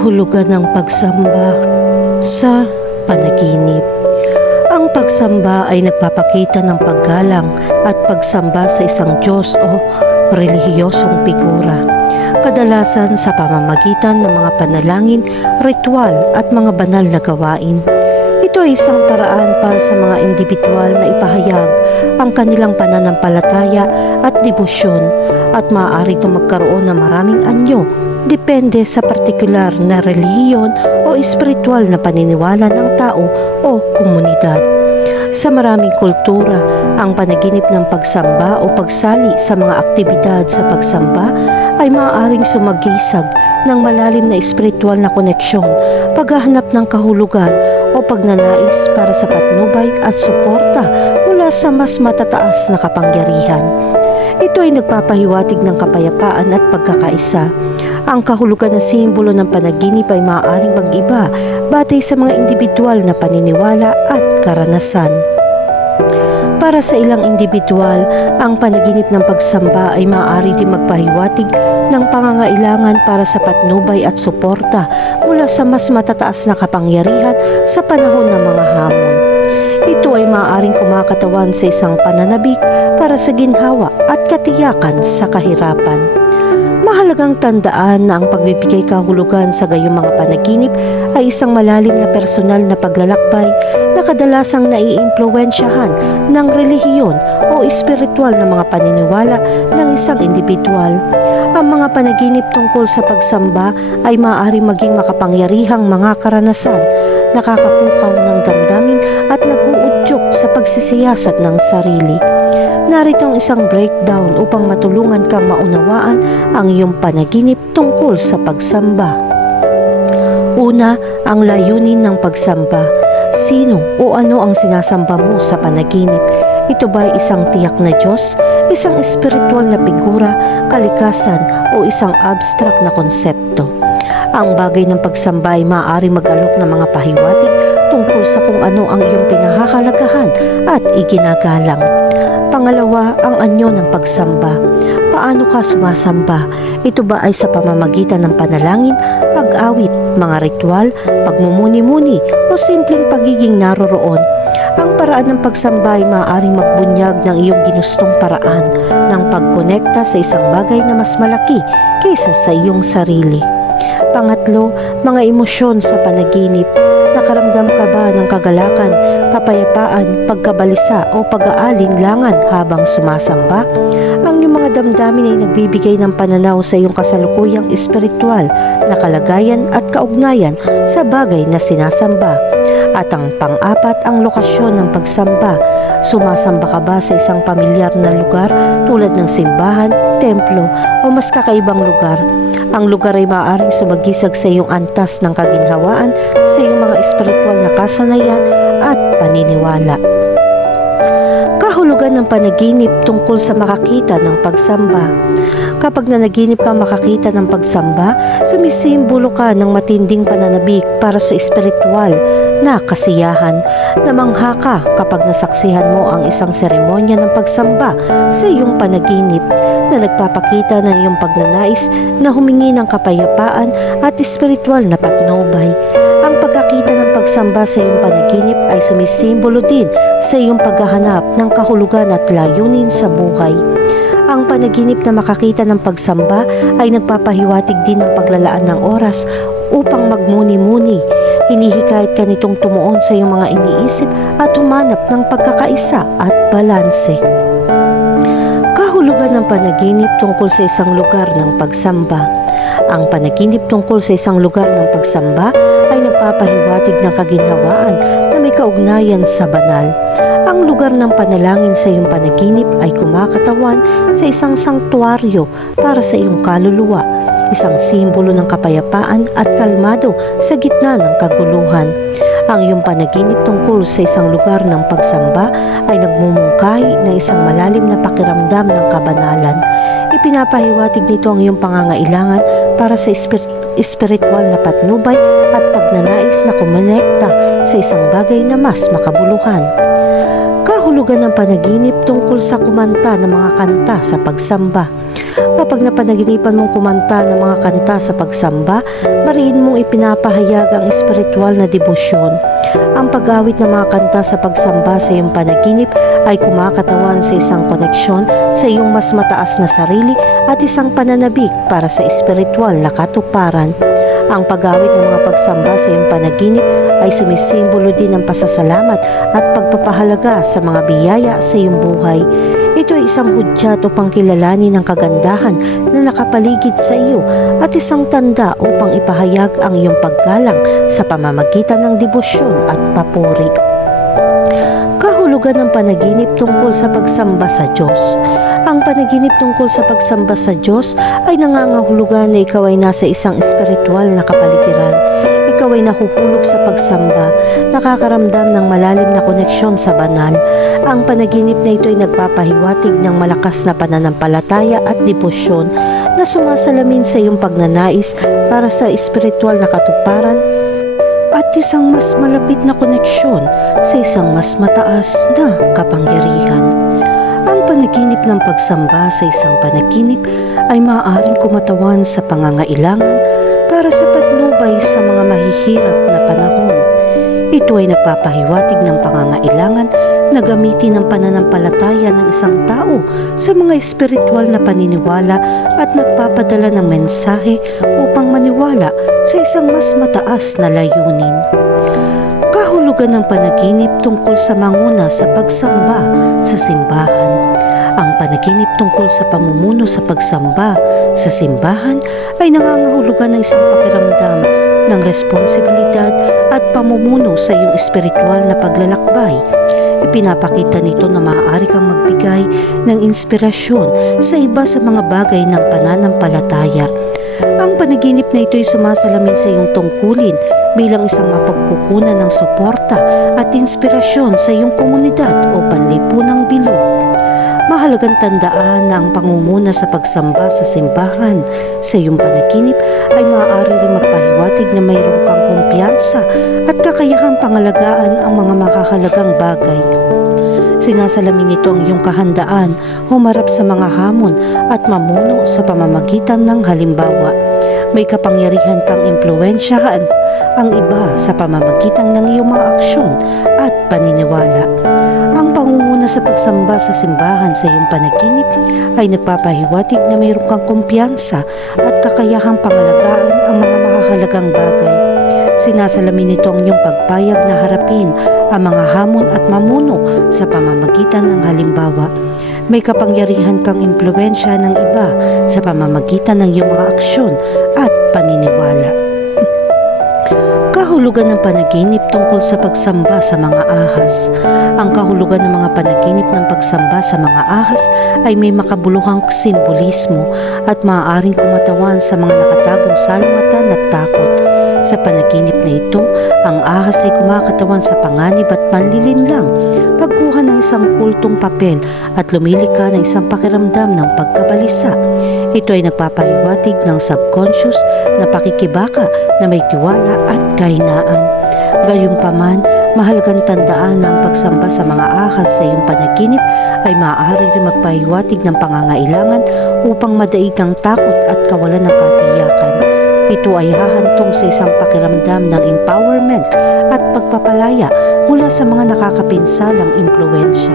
kahulugan ng pagsamba sa panaginip. Ang pagsamba ay nagpapakita ng paggalang at pagsamba sa isang Diyos o relihiyosong figura. Kadalasan sa pamamagitan ng mga panalangin, ritual at mga banal na gawain. Ito ay isang paraan para sa mga individual na ipahayag ang kanilang pananampalataya at debosyon at maaari itong magkaroon ng maraming anyo depende sa partikular na relihiyon o espiritual na paniniwala ng tao o komunidad. Sa maraming kultura, ang panaginip ng pagsamba o pagsali sa mga aktibidad sa pagsamba ay maaaring sumagisag ng malalim na espiritual na koneksyon, paghahanap ng kahulugan o pagnanais para sa patnubay at suporta mula sa mas matataas na kapangyarihan. Ito ay nagpapahiwatig ng kapayapaan at pagkakaisa. Ang kahulugan na simbolo ng panaginip ay maaaring mag-iba batay sa mga individual na paniniwala at karanasan. Para sa ilang individual, ang panaginip ng pagsamba ay maaari din magpahiwatig ng pangangailangan para sa patnubay at suporta mula sa mas matataas na kapangyarihan sa panahon ng mga hamon. Ito ay maaaring kumakatawan sa isang pananabik para sa ginhawa at katiyakan sa kahirapan. Mahalagang tandaan na ang pagbibigay kahulugan sa gayong mga panaginip ay isang malalim na personal na paglalakbay na kadalasang naiimpluwensyahan ng relihiyon o espiritual na mga paniniwala ng isang individual. Ang mga panaginip tungkol sa pagsamba ay maaari maging makapangyarihang mga karanasan, nakakapukaw ng damdamin at naguudyok sa pagsisiyasat ng sarili. Narito ang isang breakdown upang matulungan kang maunawaan ang iyong panaginip tungkol sa pagsamba. Una, ang layunin ng pagsamba. Sino o ano ang sinasamba mo sa panaginip? Ito ba isang tiyak na Diyos, isang espiritual na figura, kalikasan o isang abstract na konsepto? Ang bagay ng pagsamba ay maaari mag-alok ng mga pahiwatig tungkol sa kung ano ang iyong pinahahalagahan at iginagalang. Pangalawa, ang anyo ng pagsamba. Paano ka sumasamba? Ito ba ay sa pamamagitan ng panalangin, pag-awit, mga ritual, pagmumuni-muni o simpleng pagiging naroroon? Ang paraan ng pagsamba ay maaaring magbunyag ng iyong ginustong paraan ng pagkonekta sa isang bagay na mas malaki kaysa sa iyong sarili. Pangatlo, mga emosyon sa panaginip. Nakaramdam ka ba ng kagalakan, kapayapaan, pagkabalisa o pag-aalinlangan habang sumasamba? Ang iyong mga damdamin ay nagbibigay ng pananaw sa iyong kasalukuyang espiritual na kalagayan at kaugnayan sa bagay na sinasamba. At ang pang-apat ang lokasyon ng pagsamba. Sumasamba ka ba sa isang pamilyar na lugar tulad ng simbahan, templo o mas kakaibang lugar? Ang lugar ay maaaring sumagisag sa iyong antas ng kaginhawaan sa iyong mga espiritual na kasanayan at paniniwala. Kahulugan ng panaginip tungkol sa makakita ng pagsamba. Kapag nanaginip ka makakita ng pagsamba, sumisimbolo ka ng matinding pananabik para sa espiritual na kasiyahan. Namangha ka kapag nasaksihan mo ang isang seremonya ng pagsamba sa iyong panaginip na nagpapakita ng iyong pagnanais na humingi ng kapayapaan at espiritual na patnubay. Ang pagkakita ng pagsamba sa iyong panaginip ay sumisimbolo din sa iyong paghahanap ng kahulugan at layunin sa buhay. Ang panaginip na makakita ng pagsamba ay nagpapahiwatig din ng paglalaan ng oras upang magmuni-muni. Hinihikayat ka nitong tumuon sa iyong mga iniisip at humanap ng pagkakaisa at balanse. Kahulugan ng panaginip tungkol sa isang lugar ng pagsamba. Ang panaginip tungkol sa isang lugar ng pagsamba ay nagpapahiwatig ng kaginhawaan na may kaugnayan sa banal. Ang lugar ng panalangin sa iyong panaginip ay kumakatawan sa isang sanktuaryo para sa iyong kaluluwa, isang simbolo ng kapayapaan at kalmado sa gitna ng kaguluhan. Ang iyong panaginip tungkol sa isang lugar ng pagsamba ay nagmumungkahi ng isang malalim na pakiramdam ng kabanalan. Ipinapahiwatig nito ang iyong pangangailangan para sa espir- espiritual na patnubay at pagnanais na kumonekta sa isang bagay na mas makabuluhan. Kahulugan ng panaginip tungkol sa kumanta ng mga kanta sa pagsamba. Kapag napanaginipan mong kumanta ng mga kanta sa pagsamba, mariin mong ipinapahayag ang espiritual na debosyon. Ang pag-awit ng mga kanta sa pagsamba sa iyong panaginip ay kumakatawan sa isang koneksyon sa iyong mas mataas na sarili at isang pananabik para sa espiritual na katuparan. Ang pag-awit ng mga pagsamba sa iyong panaginip ay sumisimbolo din ng pasasalamat at pagpapahalaga sa mga biyaya sa iyong buhay. Ito ay isang hudyat upang kilalanin ang kagandahan na nakapaligid sa iyo at isang tanda upang ipahayag ang iyong paggalang sa pamamagitan ng debosyon at papuri. Kahulugan ng panaginip tungkol sa pagsamba sa Diyos. Ang panaginip tungkol sa pagsamba sa Diyos ay nangangahulugan na ikaw ay nasa isang espiritual na kapaligiran. Ikaw ay nahuhulog sa pagsamba, nakakaramdam ng malalim na koneksyon sa banal. Ang panaginip na ito ay nagpapahiwatig ng malakas na pananampalataya at debosyon na sumasalamin sa iyong pagnanais para sa espiritual na katuparan at isang mas malapit na koneksyon sa isang mas mataas na kapangyarihan. Ang panaginip ng pagsamba sa isang panaginip ay maaaring kumatawan sa pangangailangan para sa patnubay sa mga mahihirap na panahon. Ito ay nagpapahiwatig ng pangangailangan na gamitin ang pananampalataya ng isang tao sa mga espiritual na paniniwala at nagpapadala ng mensahe upang maniwala sa isang mas mataas na layunin. Kahulugan ng panaginip tungkol sa manguna sa pagsamba sa simbahan. Ang panaginip tungkol sa pamumuno sa pagsamba sa simbahan ay nangangahulugan ng isang pakiramdam ng responsibilidad at pamumuno sa iyong espiritual na paglalakbay. Ipinapakita nito na maaari kang magbigay ng inspirasyon sa iba sa mga bagay ng pananampalataya. Ang panaginip na ito ay sumasalamin sa iyong tungkulin bilang isang mapagkukunan ng suporta at inspirasyon sa iyong komunidad o panlipunang bilog. Mahalagang tandaan na ang pangunguna sa pagsamba sa simbahan sa iyong panaginip ay maaari rin magpahiwatig na mayroon kang kumpiyansa at kakayahang pangalagaan ang mga makakalagang bagay. Sinasalamin nito ang iyong kahandaan humarap sa mga hamon at mamuno sa pamamagitan ng halimbawa. May kapangyarihan kang impluensyahan ang iba sa pamamagitan ng iyong mga aksyon at paniniwala. Ang pangunguna sa pagsamba sa simbahan sa iyong panaginip ay nagpapahiwatig na mayroon kang kumpiyansa at kakayahang pangalagaan ang mga makakalagang bagay. Sinasalamin nito ang iyong pagpayag na harapin ang mga hamon at mamuno sa pamamagitan ng halimbawa. May kapangyarihan kang impluensya ng iba sa pamamagitan ng iyong mga aksyon at paniniwala. Kahulugan ng panaginip tungkol sa pagsamba sa mga ahas. Ang kahulugan ng mga panaginip ng pagsamba sa mga ahas ay may makabuluhang simbolismo at maaaring kumatawan sa mga nakatagong salungatan at takot. Sa panaginip na ito, ang ahas ay kumakatawan sa panganib at panlilinlang, pagkuha ng isang kultong papel at lumilika ng isang pakiramdam ng pagkabalisa. Ito ay nagpapahiwatig ng subconscious na pakikibaka na may tiwala at kahinaan. Gayunpaman, mahalagang tandaan na ang pagsamba sa mga ahas sa iyong panaginip ay maaari rin magpahiwatig ng pangangailangan upang madaig ang takot at kawalan ng katiyakan. Ito ay hahantong sa isang pakiramdam ng empowerment at pagpapalaya mula sa mga nakakapinsalang impluensya.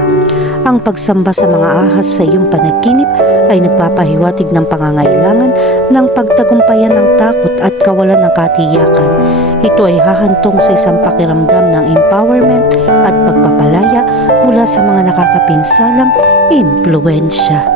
Ang pagsamba sa mga ahas sa iyong panaginip ay nagpapahiwatig ng pangangailangan ng pagtagumpayan ng takot at kawalan ng katiyakan. Ito ay hahantong sa isang pakiramdam ng empowerment at pagpapalaya mula sa mga nakakapinsalang impluensya.